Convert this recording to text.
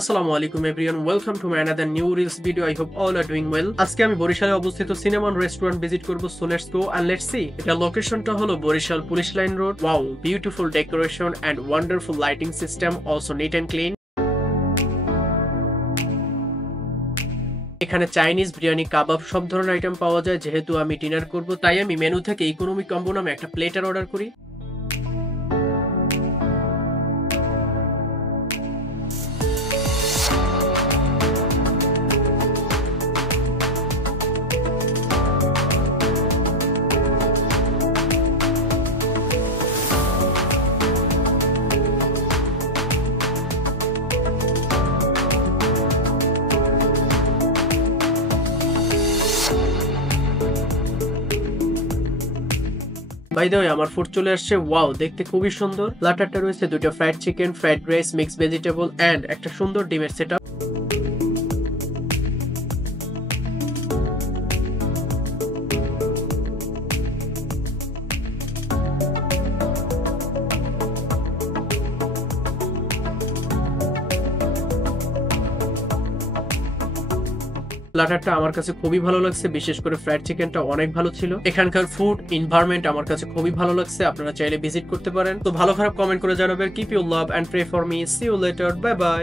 আসসালামু আলাইকুম everyone, welcome to my another new reels video. I hope all are doing well. আজকে আমি বরিশালে অবস্থিত সিনেমন রেস্টুরেন্ট ভিজিট করব, so let's go and let's see. এটা লোকেশনটা হলো Barishal police line road. Wow, beautiful decoration and wonderful lighting system, also neat and clean. এখানে Chinese, biryani, কাবাব সব ধরনের আইটেম পাওয়া যায়। যেহেতু আমি ডিনার করব, তাই আমি মেনু থেকে ইকোনমি কম্বো নামে একটা প্লেটার অর্ডার করি। বাই দ্য ওয়ে, আমার ফুড চলে আসছে। ওয়াও, দেখতে খুবই সুন্দর। প্ল্যাটারটা রয়েছে দুটো fried chicken, fried rice, mix vegetable and একটা সুন্দর ডিমের সেটআপ। প্ল্যাটারটা আমার কাছে খুবই ভালো লাগছে, বিশেষ করে ফ্রাইড চিকেনটা অনেক ভালো ছিল। এখানকার ফুড এনভায়রনমেন্ট আমার কাছে খুবই ভালো লাগছে। আপনারা চাইলে ভিজিট করতে পারেন। তো ভালো খারাপ কমেন্ট করে জানাবেন। Keep you love and pray for me. See you later, bye by.